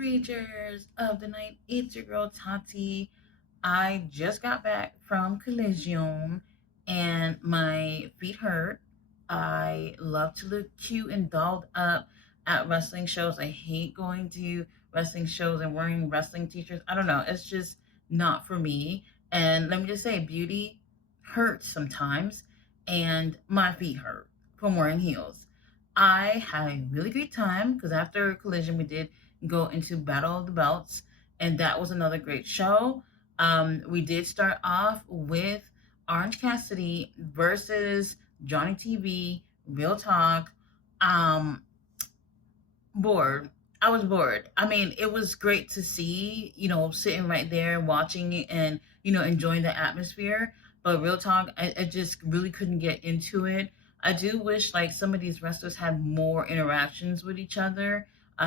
creatures of the night. It's your girl Tati. I just got back from Collision and my feet hurt. I love to look cute and dolled up at wrestling shows. I hate going to wrestling shows and wearing wrestling t-shirts. I don't know. It's just not for me. And let me just say, beauty hurts sometimes, and my feet hurt from wearing heels. I had a really great time because after Collision, we did go into Battle of the Belts, and that was another great show. We did start off with Orange Cassidy versus Johnny TV, Real Talk. Um, Bored. I was bored. I mean, it was great to see, sitting right there watching it and, enjoying the atmosphere. But real talk, I just really couldn't get into it. I do wish like some of these wrestlers had more interactions with each other.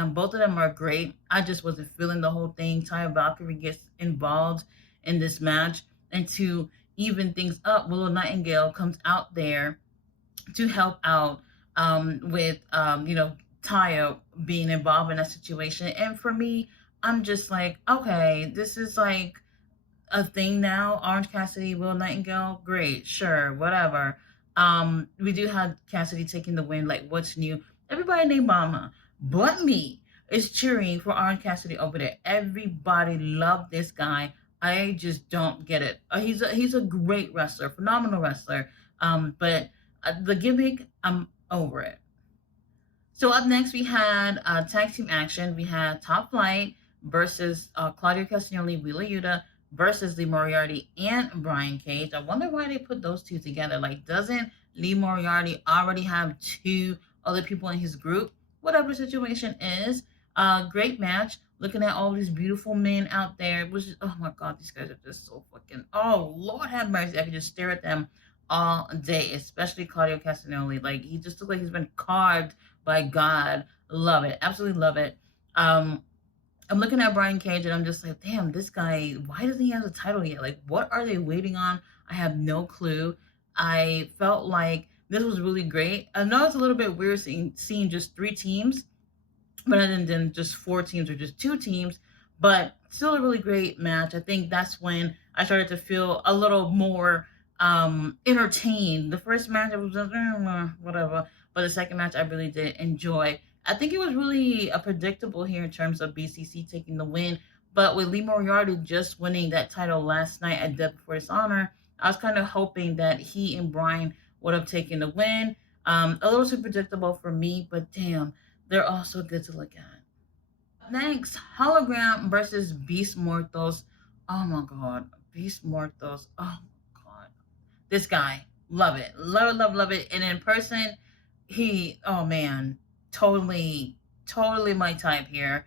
Both of them are great. I just wasn't feeling the whole thing. Taya Valkyrie gets involved in this match. And to even things up, Willow Nightingale comes out there to help out with Taya being involved in that situation. And for me, I'm just like, okay, this is like a thing now. Orange Cassidy, Will Nightingale, great, sure, whatever. We do have Cassidy taking the win. Like, what's new? Everybody named Mama, but me, is cheering for Orange Cassidy over there. Everybody loved this guy. I just don't get it. He's a great wrestler, phenomenal wrestler. But the gimmick, I'm over it. So up next, we had tag team action. We had Top Flight versus Claudio Castagnoli, Wheeler Yuta versus Lee Moriarty and Brian Cage. I wonder why they put those two together. Like, doesn't Lee Moriarty already have two other people in his group? Whatever the situation is, great match. Looking at all these beautiful men out there, it was just, oh my god, these guys are just so fucking. Oh Lord have mercy, I could just stare at them all day, especially Claudio Castagnoli. Like he just looks like he's been carved by God. Love it. Absolutely love it. I'm looking at Brian Cage and I'm just like, damn, this guy, why doesn't he have the title yet? Like, what are they waiting on? I have no clue. I felt like this was really great. I know it's a little bit weird seeing just three teams rather than just four teams or just two teams, but still a really great match. I think that's when I started to feel a little more entertained. The first match, I was just, whatever. But the second match, I really did enjoy. I think it was really predictable here in terms of BCC taking the win. But with Lee Moriarty just winning that title last night at Death Before Dishonor, I was kind of hoping that he and Brian would have taken the win. A little too predictable for me, but damn, they're all so good to look at. Next, Hologram versus Beast Mortos. Oh my god, Beast Mortos. Oh my god, this guy, love it, love it, love, love it. And in person, oh man, totally my type here.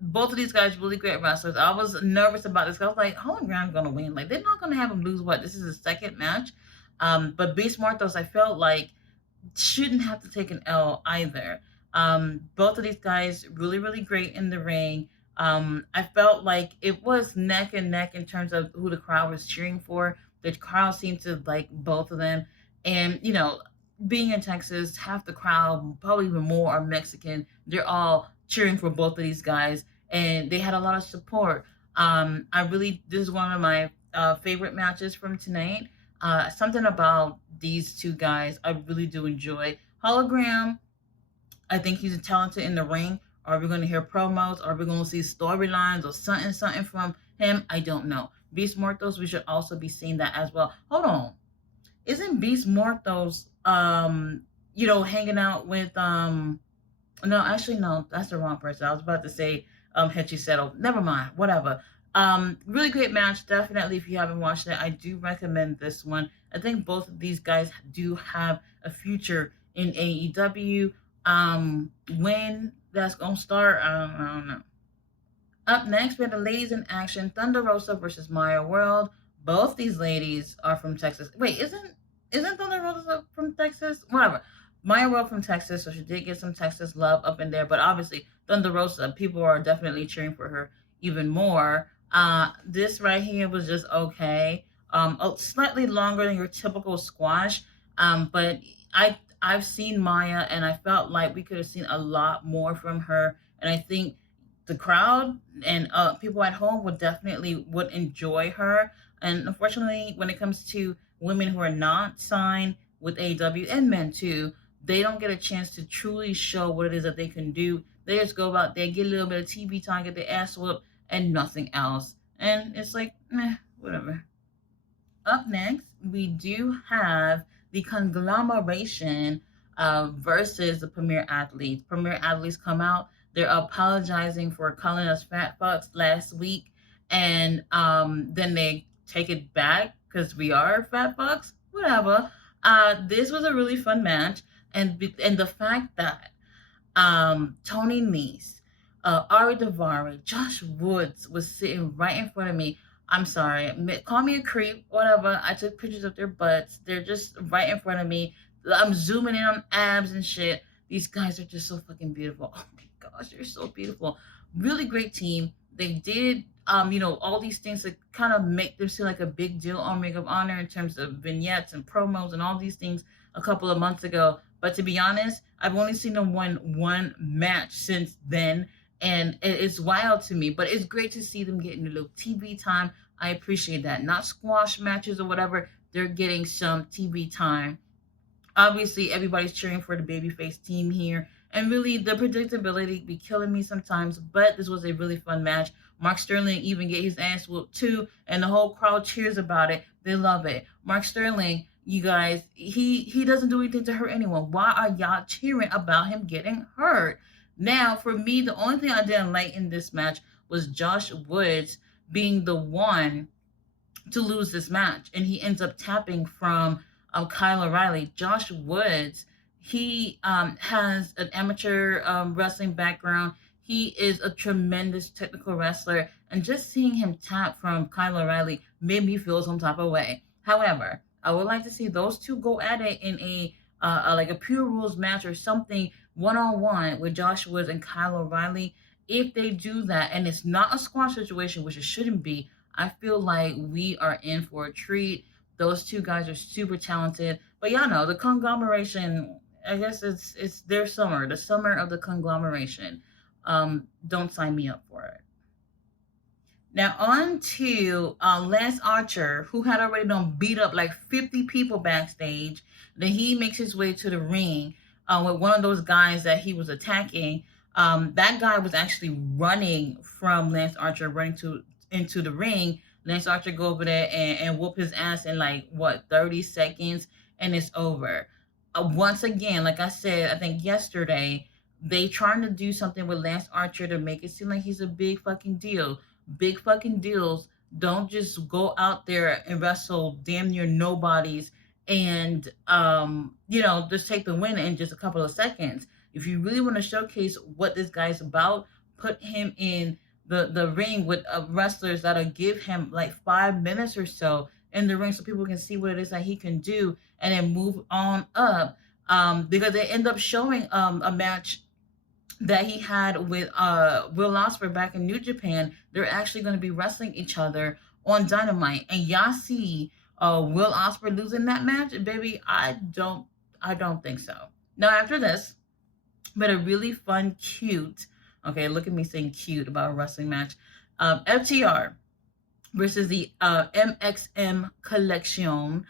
Both of these guys really great wrestlers. I was nervous about this. I was like, Hologram's gonna win. Like they're not gonna have him lose. What? This is his second match. But Beast Mortos, I felt like shouldn't have to take an L either. Both of these guys really really great in the ring. I felt like it was neck and neck in terms of who the crowd was cheering for. The crowd seemed to like both of them, and being in Texas, half the crowd, probably even more, are Mexican. They're all cheering for both of these guys, and they had a lot of support. This is one of my favorite matches from tonight. Something about these two guys I really do enjoy. Hologram, I think he's talented in the ring. Are we going to hear promos? Are we going to see storylines or something from him? I don't know. Beast Mortos, we should also be seeing that as well. Hold on. Isn't Beast Mortos hanging out with no, actually no, that's the wrong person. I was about to say Hechi Settle. Never mind, whatever. Really great match. Definitely, if you haven't watched it, I do recommend this one. I think both of these guys do have a future in AEW. When that's gonna start, I don't know. Up next, we have the ladies in action: Thunder Rosa versus Maya World. Both these ladies are from Texas. Wait, isn't Thunder Rosa from Texas? Whatever. Maya World from Texas, so she did get some Texas love up in there. But obviously, Thunder Rosa, people are definitely cheering for her even more. This right here was just okay. Slightly longer than your typical squash. But I've seen Maya, and I felt like we could have seen a lot more from her. And I think the crowd and people at home would enjoy her. And unfortunately, when it comes to women who are not signed with AEW and men too, they don't get a chance to truly show what it is that they can do. They just go about there, get a little bit of TV time, get their ass whooped, and nothing else. And it's like, meh, whatever. Up next, we do have the conglomeration versus the Premier Athletes. Premier Athletes come out. They're apologizing for calling us fat fucks last week, and then they take it back because we are fat fucks. Whatever. This was a really fun match, and the fact that Tony Nese, Ari Davari, Josh Woods was sitting right in front of me. I'm sorry, call me a creep, whatever. I took pictures of their butts. They're just right in front of me. I'm zooming in on abs and shit. These guys are just so fucking beautiful. Oh my gosh, they're so beautiful. Really great team. They did, all these things that kind of make them seem like a big deal on Ring of Honor in terms of vignettes and promos and all these things a couple of months ago. But to be honest, I've only seen them win one match since then, and it's wild to me. But it's great to see them getting a little TV time. I appreciate that. Not squash matches or whatever. They're getting some TV time. Obviously, everybody's cheering for the babyface team here. And really, the predictability be killing me sometimes. But this was a really fun match. Mark Sterling even get his ass whooped too. And the whole crowd cheers about it. They love it. Mark Sterling, you guys, he doesn't do anything to hurt anyone. Why are y'all cheering about him getting hurt? Now, for me, the only thing I didn't like in this match was Josh Woods being the one to lose this match. And he ends up tapping from Kyle O'Reilly. Josh Woods, he has an amateur wrestling background. He is a tremendous technical wrestler. And just seeing him tap from Kyle O'Reilly made me feel some type of way. However, I would like to see those two go at it in a like a pure rules match or something one-on-one with Josh Woods and Kyle O'Reilly. If they do that and it's not a squash situation, which it shouldn't be, I feel like we are in for a treat. Those two guys are super talented. But y'all know the conglomeration, I guess it's their summer, the summer of the conglomeration. Don't sign me up for it. Now on to Lance Archer, who had already done beat up like 50 people backstage. Then he makes his way to the ring with one of those guys that he was attacking. That guy was actually running from Lance Archer, into the ring. Lance Archer go over there and whoop his ass in like 30 seconds, and it's over. Once again, like I said, I think yesterday, they trying to do something with Lance Archer to make it seem like he's a big fucking deal. Big fucking deals don't just go out there and wrestle damn near nobodies and just take the win in just a couple of seconds. If you really want to showcase what this guy's about, put him in the ring with wrestlers that'll give him like 5 minutes or so in the ring so people can see what it is that he can do and then move on up. Because they end up showing a match that he had with Will Ospreay back in New Japan. They're actually going to be wrestling each other on Dynamite, and y'all see Will Ospreay losing that match, baby. I don't think so. Now after this, but a really fun, cute. Okay, look at me saying cute about a wrestling match. FTR versus the MXM Collection.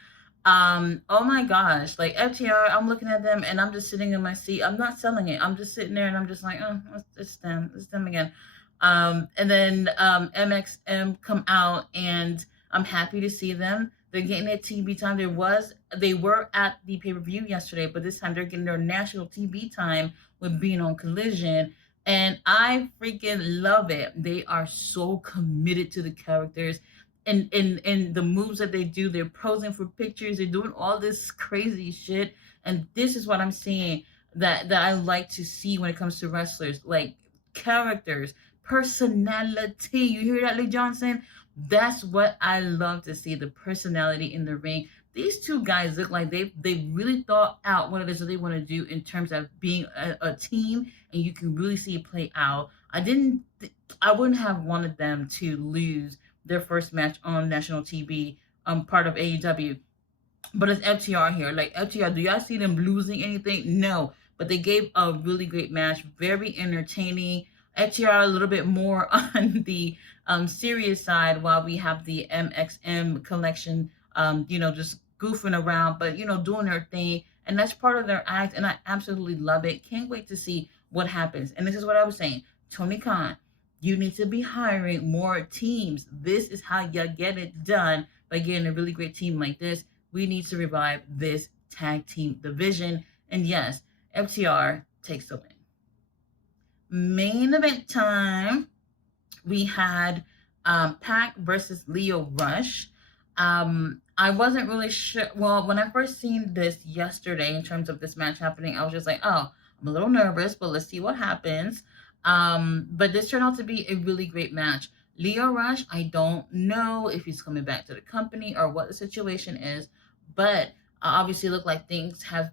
Oh my gosh, like FTR, I'm looking at them and I'm just sitting in my seat. I'm not selling it. I'm just sitting there and I'm just like, oh, it's them again. And then MXM come out and I'm happy to see them. They're getting their TV time. They were at the pay-per-view yesterday, but this time they're getting their national TV time with being on Collision. And I freaking love it. They are so committed to the characters. And the moves that they do, they're posing for pictures, they're doing all this crazy shit. And this is what I'm saying that I like to see when it comes to wrestlers, like characters, personality. You hear that, Lee Johnson? That's what I love to see, the personality in the ring. These two guys look like they really thought out what it is that they want to do in terms of being a team, and you can really see it play out. I wouldn't have wanted them to lose their first match on national TV, part of AEW. But it's FTR here. Like, FTR, do y'all see them losing anything? No. But they gave a really great match, very entertaining. FTR a little bit more on the serious side, while we have the MXM collection, just goofing around, but doing their thing, and that's part of their act, and I absolutely love it. Can't wait to see what happens. And this is what I was saying, Tony Khan, you need to be hiring more teams. This is how you get it done, by getting a really great team like this. We need to revive this tag team division. And yes, FTR takes the win. Main event time, we had Pac versus Leo Rush. I wasn't really sure. Well, when I first seen this yesterday, in terms of this match happening, I was just like, oh, I'm a little nervous, but let's see what happens. But this turned out to be a really great match. Leo Rush, I don't know if he's coming back to the company or what the situation is, but obviously look like things have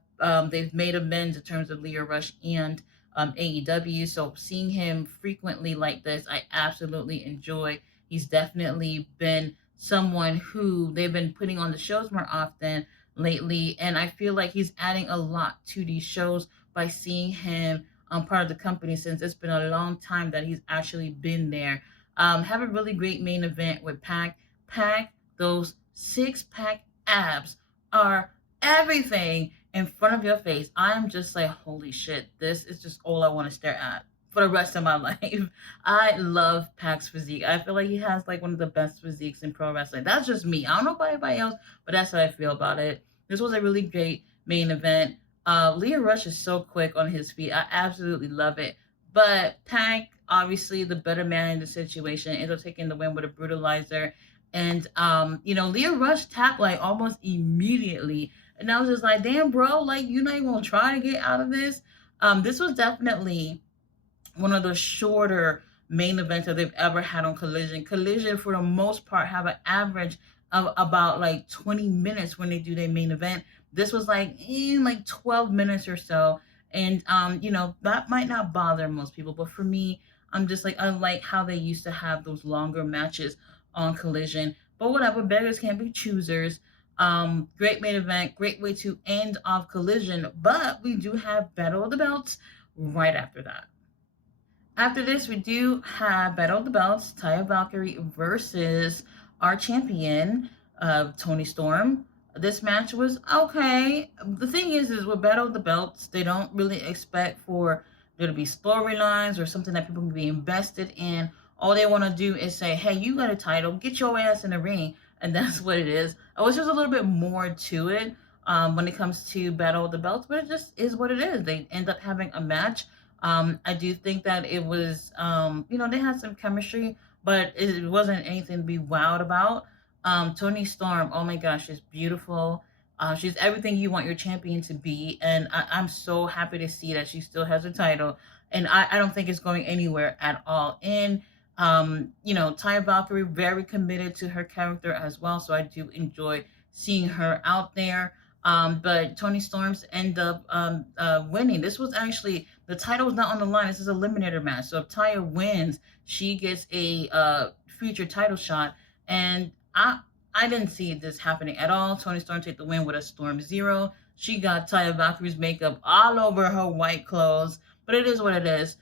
they've made amends in terms of Leo Rush and AEW. So seeing him frequently like this, I absolutely enjoy. He's definitely been someone who they've been putting on the shows more often lately, and I feel like he's adding a lot to these shows by seeing him part of the company, since it's been a long time that he's actually been there. Have a really great main event with Pac. Pac, those six-pack abs are everything in front of your face. I'm just like, holy shit, this is just all I want to stare at for the rest of my life. I love Pac's physique. I feel like he has like one of the best physiques in pro wrestling. That's just me. I don't know about anybody else, but that's how I feel about it. This was a really great main event. Leo Rush is so quick on his feet. I absolutely love it. But Pac, obviously the better man in the situation, ended up taking the win with a brutalizer. And Leo Rush tapped like almost immediately. And I was just like, damn, bro, like you're not even gonna try to get out of this. This was definitely one of the shorter main events that they've ever had on Collision. Collision, for the most part, have an average of about like 20 minutes when they do their main event. This was like in like 12 minutes or so. And that might not bother most people, but for me, I'm just like, I like how they used to have those longer matches on Collision. But whatever, beggars can't be choosers. Great main event, great way to end off Collision. But we do have Battle of the Belts right after that. After this, we do have Battle of the Belts, Taya Valkyrie versus our champion, Tony Storm. This match was okay. The thing is with Battle of the Belts, they don't really expect for there to be storylines or something that people can be invested in. All they want to do is say, hey, you got a title, get your ass in the ring. And that's what it is. I wish there was a little bit more to it when it comes to Battle of the Belts, but it just is what it is. They end up having a match. I do think that it was, they had some chemistry, but it wasn't anything to be wowed about. Tony Storm, oh my gosh, she's beautiful. She's everything you want your champion to be, and I'm so happy to see that she still has a title, and I don't think it's going anywhere at all. And Taya Valkyrie, very committed to her character as well, so I do enjoy seeing her out there. But Tony Storms end up winning. This was actually, the title was not on the line. This is a eliminator match. So if Taya wins, she gets a future title shot. And I didn't see this happening at all. Tony Storm take the win with a Storm Zero. She got Taya Valkyrie's makeup all over her white clothes, but it is what it is.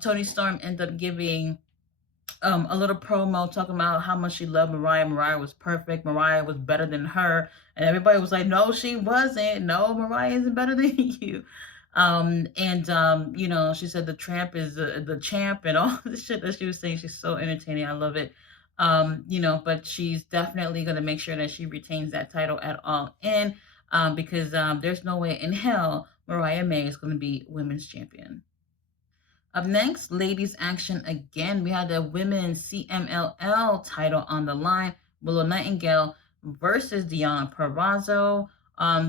Tony Storm ended up giving a little promo talking about how much she loved Mariah. Mariah was perfect. Mariah was better than her. And everybody was like, no, she wasn't. No, Mariah isn't better than you. She said the tramp is the champ and all the shit that she was saying. She's so entertaining. I love it. But she's definitely going to make sure that she retains that title at all in, because there's no way in hell Mariah May is going to be women's champion. Up next, ladies action again. We had the women's CMLL title on the line. Willow Nightingale versus Deonna Purrazzo.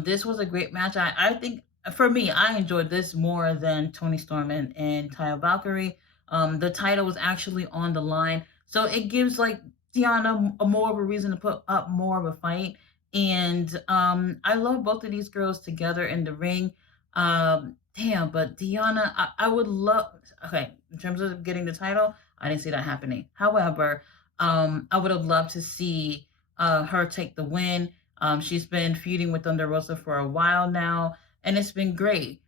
This was a great match. I think, for me, I enjoyed this more than Tony Storm and Taya Valkyrie. The title was actually on the line, so it gives like Deonna a more of a reason to put up more of a fight. And I love both of these girls together in the ring. But Deonna, I would love. Okay, in terms of getting the title, I didn't see that happening. However, I would have loved to see her take the win. She's been feuding with Thunder Rosa for a while now, and it's been great.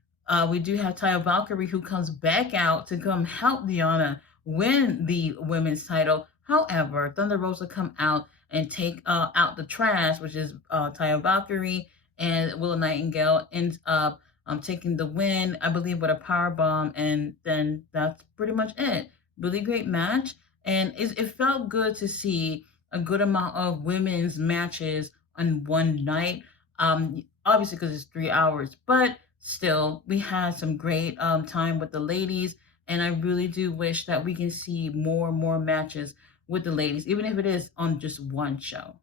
We do have Taya Valkyrie who comes back out to come help Deanna win the women's title. However, Thunder Rosa come out and take out the trash, which is Taya Valkyrie, and Willow Nightingale ends up taking the win, I believe, with a power bomb, and then that's pretty much it. Really great match, and it felt good to see a good amount of women's matches on one night. Obviously, because it's 3 hours, but still, we had some great time with the ladies, and I really do wish that we can see more and more matches with the ladies, even if it is on just one show.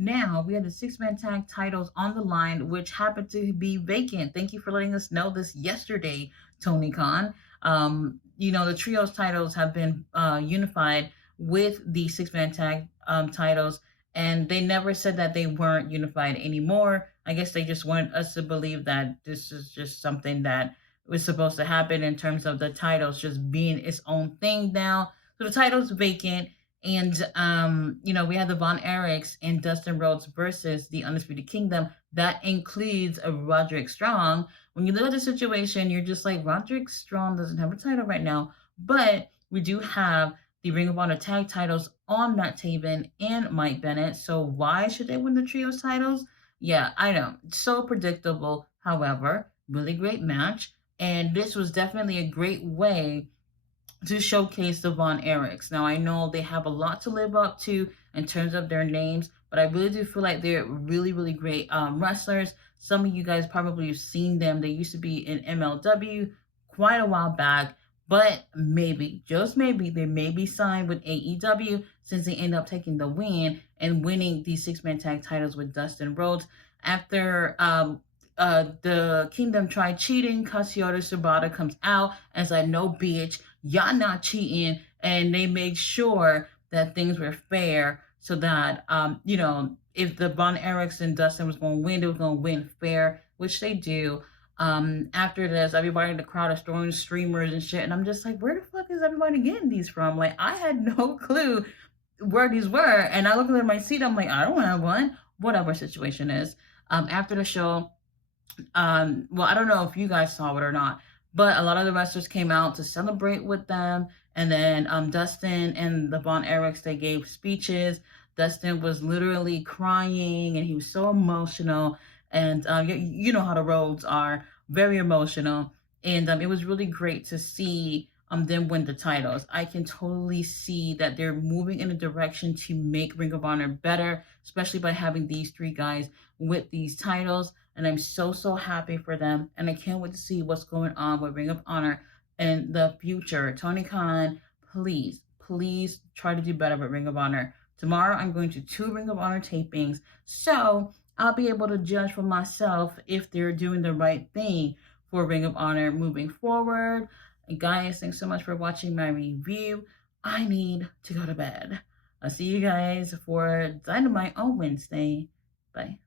Now we have the six-man tag titles on the line, which happened to be vacant. Thank you for letting us know this yesterday, Tony Khan. The trios titles have been unified with the six-man tag titles, and they never said that they weren't unified anymore. I guess they just want us to believe that this is just something that was supposed to happen in terms of the titles just being its own thing now. So the title's vacant. And we had the Von Erichs and Dustin Rhodes versus the Undisputed Kingdom. That includes a Roderick Strong. When you look at the situation, you're just like, Roderick Strong doesn't have a title right now. But we do have the Ring of Honor tag titles on Matt Taven and Mike Bennett. So why should they win the trios titles? Yeah, I know. So predictable. However, really great match. And this was definitely a great way to showcase the Von Erichs. Now I know they have a lot to live up to in terms of their names, but I really do feel like they're really, really great wrestlers. Some of you guys probably have seen them. They used to be in MLW quite a while back, but maybe, just maybe, they may be signed with AEW since they end up taking the win and winning the six-man tag titles with Dustin Rhodes. After the Kingdom tried cheating, Katsuyori Shibata comes out as like, no bitch, y'all not cheating, and they made sure that things were fair so that if the Von Erichs and Dustin was going to win, they were going to win fair, which they do. After this, everybody in the crowd is throwing streamers and shit, and I'm just like, where the fuck is everybody getting these from? Like, I had no clue where these were, and I looked at my seat, I'm like, I don't have one. Whatever situation is. After the show, well, I don't know if you guys saw it or not, but a lot of the wrestlers came out to celebrate with them. And then Dustin and the Von Erichs, they gave speeches. Dustin was literally crying and he was so emotional. And you know how the Rhodes are, very emotional. And it was really great to see them win the titles. I can totally see that they're moving in a direction to make Ring of Honor better, especially by having these three guys with these titles. And I'm so, so happy for them. And I can't wait to see what's going on with Ring of Honor in the future. Tony Khan, please, please try to do better with Ring of Honor. Tomorrow, I'm going to 2 Ring of Honor tapings. So I'll be able to judge for myself if they're doing the right thing for Ring of Honor moving forward. And guys, thanks so much for watching my review. I need to go to bed. I'll see you guys for Dynamite on Wednesday. Bye.